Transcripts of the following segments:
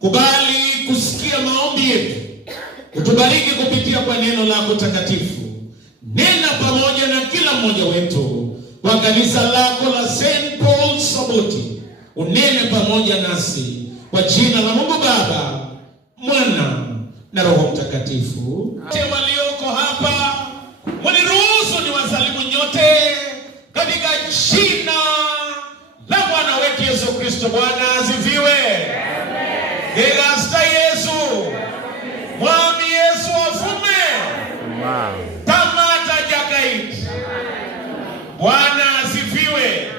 kubali kusikia maombi yetu, utubariki kupitia kwa neno lako takatifu. Nena pamoja na kila mmoja wetu wa kanisa lako la St. Paul Saboti. Unene pamoja nasi kwa jina la Mungu Baba, Mwana na Roho Mtakatifu. Walioko hapa, mniruhusu niwasalimu nyote katika jina la Bwana wetu Yesu Kristo. Bwana asifiwe. Egasta Yesu. Mwami Yesu afume. Tamata jakaiti. Bwana asifiwe.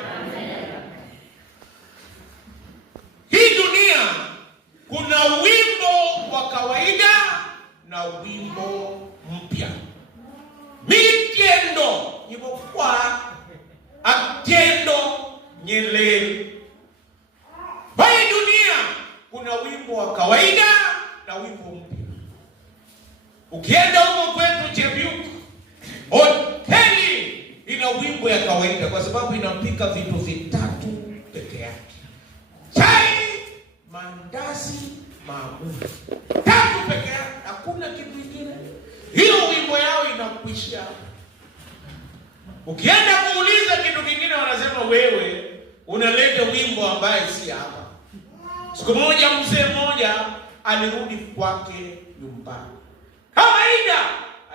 Hii dunia kuna wimbo wa kawaida na wimbo mpya. Mitendo ibokuwa atendo nyele. Hii dunia kuna wimbo wa kawaida na wimbo mpya. Ukienda huko kwetu Chebiuka, hoteli ina wimbo ya kawaida kwa sababu inapika vitu vitatu peke yake: chai, mandazi, mahamri. Tatu peke yake, hakuna kitu kingine. Hiyo wimbo yao inakwisha. Ukienda kuuliza kitu kingine wanasema wewe unaleta wimbo ambaye si hapa. Siku moja mzee mmoja alirudi kwake nyumbani. Kawaida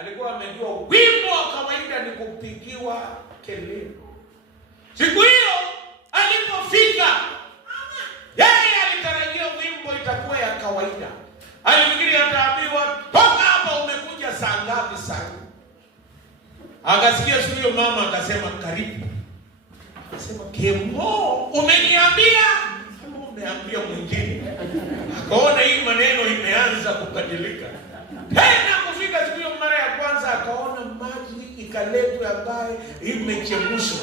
alikuwa amejua wimbo wa kawaida ni kupigiwa kelele. Siku hiyo alipofika, yeye alitarajia wimbo itakuwa ya kawaida. Alifikiri ataambiwa toka hapa, umekuja saa ngapi sasa? Akasikia siku hiyo mama akasema karibu. Akasema Kemo, umeniambia? Umeambia mwingine. Akaona hii maneno imeanza kubadilika. Tena kufika siku hiyo mara ya kwanza akaona maji ikaletwa ambaye imechemshwa.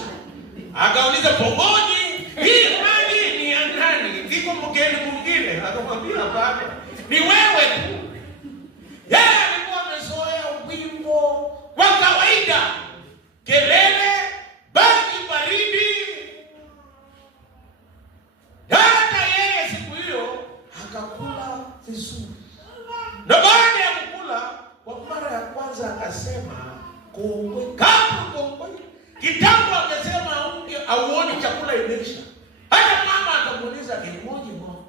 Akauliza pomoni, hii maji ni ya nani? Iko mgeni mwingine? Akamwambia hapana, ni wewe tu. Yeye alikuwa amezoea wimbo wa kawaida, kelele, baki baridi. Hata yeye siku hiyo akakula vizuri. Na baada ya kukula kwa mara ya kwanza akasema kongwe kapu kongwe. Kitambo akasema unge auoni chakula imeisha. Hata mama akamuuliza kimoja mo.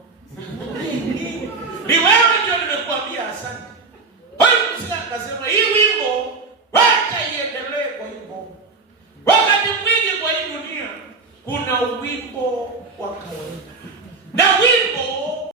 Ni wewe